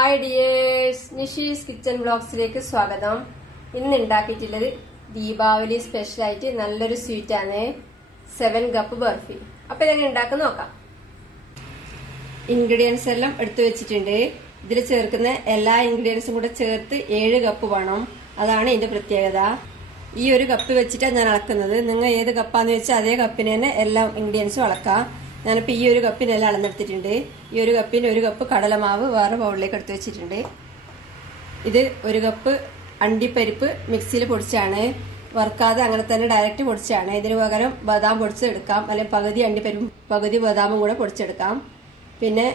Hi dears, Nishi's Kitchen Vlogs ലേക്ക് സ്വാഗതം. ഇന്ന് ഉണ്ടാക്കിയിട്ടുള്ളത് ദീപാവലി സ്പെഷ്യൽ ആയിട്ട് നല്ലൊരു സ്വീറ്റ് ആണ് 7 കപ്പ് ബർഫി. അപ്പോൾ ഇതെങ്ങനെ ഉണ്ടാക്കുന്ന നോക്കാം. ഇൻഗ്രീഡിയൻസ് എല്ലാം എടുത്തു വെച്ചിട്ടുണ്ട്. ഇതിൽ ചേർക്കുന്ന എല്ലാ ഇൻഗ്രീഡിയൻസും കൂടെ ചേർത്ത് 7 കപ്പ് വേണം. അതാണ് ഇതിന്റെ പ്രത്യേകത. ഈ ഒരു കപ്പ് വെച്ചിട്ടാണ് ഞാൻ അളക്കുന്നത്. നിങ്ങൾ ഏത് കപ്പാന്ന് വെച്ചാൽ അതേ കപ്പിന് തന്നെ എല്ലാ ഇൻഗ്രീഡിയൻസും അളക്കാം. ഞാനിപ്പോൾ ഈ ഒരു കപ്പിനെല്ലാം അളന്നെടുത്തിട്ടുണ്ട്. ഈ ഒരു കപ്പിന് ഒരു കപ്പ് കടലമാവ് വേറെ ബൗളിലേക്ക് എടുത്ത് വെച്ചിട്ടുണ്ട്. ഇത് ഒരു കപ്പ് അണ്ടിപ്പരിപ്പ് മിക്സിയിൽ പൊടിച്ചാണ്, വറുക്കാതെ അങ്ങനെ തന്നെ ഡയറക്റ്റ് പൊടിച്ചാണ്. ഇതിന് പകരം ബദാം പൊടിച്ചെടുക്കാം, അല്ലെങ്കിൽ പകുതി അണ്ടിപ്പരിപ്പും പകുതി ബദാമും കൂടെ പൊടിച്ചെടുക്കാം. പിന്നെ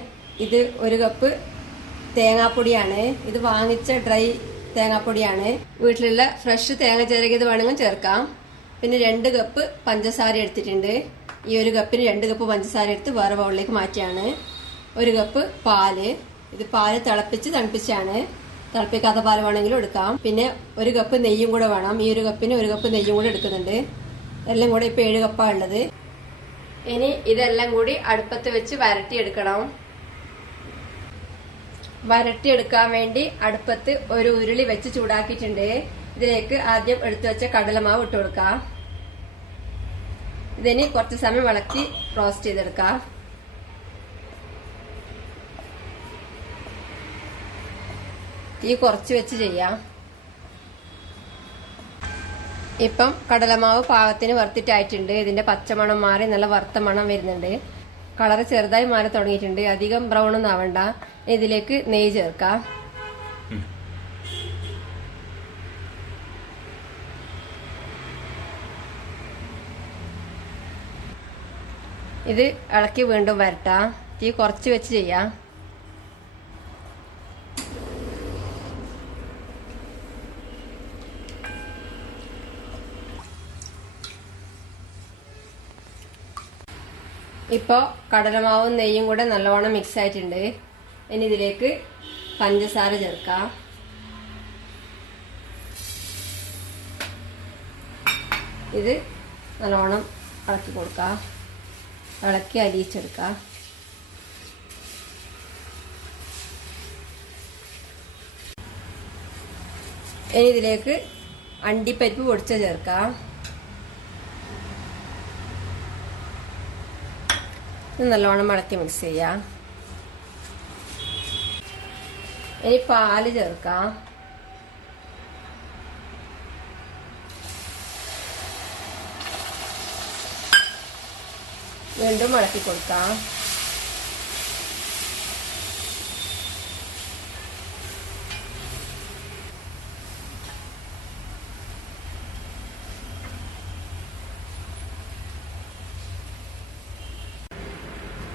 ഇത് ഒരു കപ്പ് തേങ്ങാപ്പൊടിയാണ്. ഇത് വാങ്ങിച്ച ഡ്രൈ തേങ്ങാപ്പൊടിയാണ്. വീട്ടിലുള്ള ഫ്രഷ് തേങ്ങ ചിരകിയത് വേണമെങ്കിൽ ചേർക്കാം. പിന്നെ 2 കപ്പ് പഞ്ചസാര എടുത്തിട്ടുണ്ട്. ഈ ഒരു കപ്പിന് 2 കപ്പ് പഞ്ചസാര എടുത്ത് വേറെ ബൗളിലേക്ക് മാറ്റിയാണ്. 1 കപ്പ് പാല്. ഇത് പാല് തിളപ്പിച്ച് തണുപ്പിച്ചാണ്. തിളപ്പിക്കാത്ത പാല് വേണമെങ്കിലും എടുക്കാം. പിന്നെ 1 കപ്പ് നെയ്യും കൂടെ വേണം. ഈ ഒരു കപ്പിന് 1 കപ്പ് നെയ്യും കൂടെ എടുക്കുന്നുണ്ട്. എല്ലാം കൂടെ ഇപ്പൊ 7 കപ്പാണ് ഉള്ളത്. ഇനി ഇതെല്ലാം കൂടി അടുപ്പത്ത് വെച്ച് വരട്ടിയെടുക്കണം. വരട്ടിയെടുക്കാൻ വേണ്ടി അടുപ്പത്ത് ഒരു ഉരുളി വെച്ച് ചൂടാക്കിയിട്ടുണ്ട്. ഇതിലേക്ക് ആദ്യം എടുത്തു വെച്ച കടലമാവ് ഇട്ട് കൊടുക്കാം. ഇതിന് കുറച്ച് സമയം ഇളക്കി റോസ്റ്റ് ചെയ്തെടുക്കാം. തീ കുറച്ച് വെച്ച് ചെയ്യാം. ഇപ്പം കടലമാവ് പാകത്തിന് വറുത്തിട്ടായിട്ടുണ്ട്. ഇതിന്റെ പച്ചമണം മാറി നല്ല വറുത്ത മണം വരുന്നുണ്ട്. കളർ ചെറുതായി മാറി തുടങ്ങിയിട്ടുണ്ട്. അധികം ബ്രൗൺ ഒന്നും ആവണ്ട. ഇതിലേക്ക് നെയ്യ് ചേർക്കാം. ഇത് ഇളക്കി വീണ്ടും വരട്ടാം. തീ കുറച്ച് വെച്ച് ചെയ്യാം. ഇപ്പോ കടലമാവും നെയ്യും കൂടെ നല്ലവണ്ണം മിക്സ് ആയിട്ടുണ്ട്. ഇനി ഇതിലേക്ക് പഞ്ചസാര ചേർക്കാം. ഇത് നല്ലവണ്ണം ഇളക്കി കൊടുക്കാം. ഇളക്കി അലിയിച്ചെടുക്കാം. ഇനി ഇതിലേക്ക് അണ്ടിപ്പരിപ്പ് പൊടിച്ച ചേർക്കാം. ഇത് നല്ലോണം ഇളക്കി മിക്സ് ചെയ്യാം. ഇനി പാല് ചേർക്കാം. വീണ്ടും ഇളക്കി കൊടുക്കാം.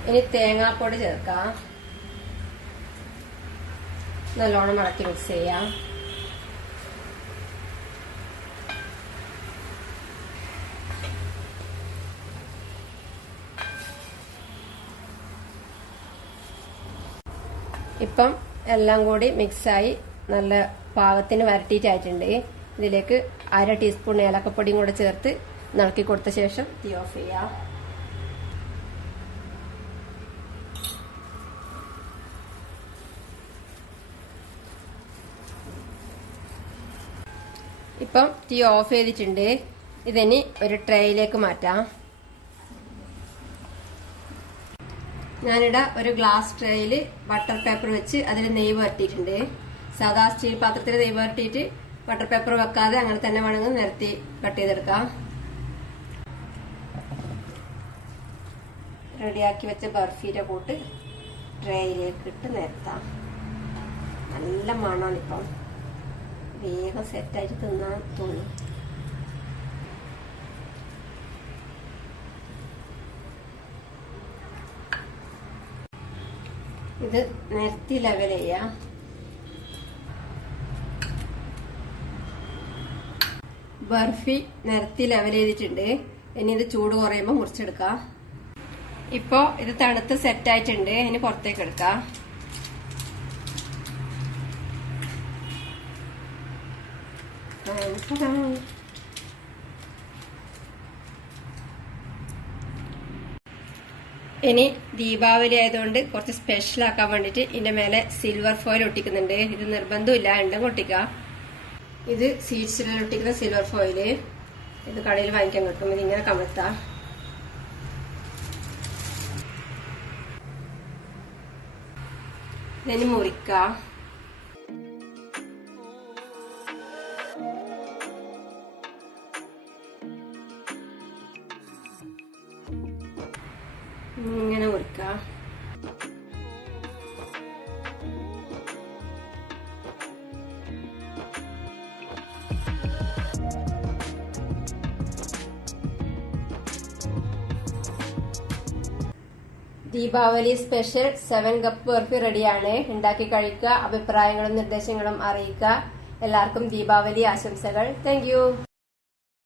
ഇനി തേങ്ങാപ്പൊടി ചേർക്കാം. നല്ലോണം ഇളക്കി മിക്സ് ചെയ്യാം. ഇപ്പം എല്ലാം കൂടി മിക്സായി നല്ല പാകത്തിന് വരട്ടിയിട്ടായിട്ടുണ്ട്. ഇതിലേക്ക് 1/2 ടീസ്പൂൺ ഏലക്കപ്പൊടിയും കൂടെ ചേർത്ത് ഇളക്കി കൊടുത്ത ശേഷം തീ ഓഫ് ചെയ്യാം. ഇപ്പം തീ ഓഫ് ചെയ്തിട്ടുണ്ട്. ഇതിനി ഒരു ട്രേയിലേക്ക് മാറ്റാം. ഞാനിവിടെ ഒരു ഗ്ലാസ് ട്രേയിൽ ബട്ടർ പേപ്പർ വെച്ച് അതിൽ നെയ്യ് വരട്ടിയിട്ടുണ്ട്. സാധാ സ്റ്റീൽ പാത്രത്തിൽ നെയ്യ് വരട്ടിയിട്ട് ബട്ടർ പേപ്പർ വെക്കാതെ അങ്ങനെ തന്നെ വേണമെങ്കിൽ നിരത്തി കട്ട് ചെയ്തെടുക്കാം. റെഡിയാക്കി വെച്ച ബർഫിയുടെ കൂട്ട് ട്രേയിലേക്ക് ഇട്ട് നിരത്താം. നല്ല മണമാണിപ്പം. വേഗം സെറ്റായിട്ട് തിന്നാൻ തോന്നും. ഇത് നിരത്തി ലെവൽ ചെയ്യാം. ബർഫി നിരത്തി ലെവൽ ചെയ്തിട്ടുണ്ട്. ഇനി ഇത് ചൂട് കുറയുമ്പോൾ മുറിച്ചെടുക്കാം. ഇപ്പോ ഇത് തണുത്ത് സെറ്റായിട്ടുണ്ട്. ഇനി പുറത്തേക്ക് എടുക്കാം. ഇനി ദീപാവലി ആയതുകൊണ്ട് കുറച്ച് സ്പെഷ്യൽ ആക്കാൻ വേണ്ടിട്ട് ഇതിന്റെ മേലെ സിൽവർ ഫോയിൽ ഒട്ടിക്കുന്നുണ്ട്. ഇത് നിർബന്ധമില്ല, ഉണ്ടെങ്കിൽ ഒട്ടിക്കാം. ഇത് സീഡ്സിൽ ഒട്ടിക്കുന്ന സിൽവർ ഫോയില്. ഇത് കടയിൽ വാങ്ങിക്കാൻ കിട്ടും. ഇതിങ്ങനെ കമഴ്ത്താം. ഇനി മുറിക്കാം. ഇങ്ങനെ മുറിക്കാം. ദീപാവലി സ്പെഷ്യൽ 7 കപ്പ് ബർഫി റെഡിയാണ്. ഉണ്ടാക്കി കഴിക്കുക. അഭിപ്രായങ്ങളും നിർദ്ദേശങ്ങളും അറിയിക്കുക. എല്ലാവർക്കും ദീപാവലി ആശംസകൾ. Thank you.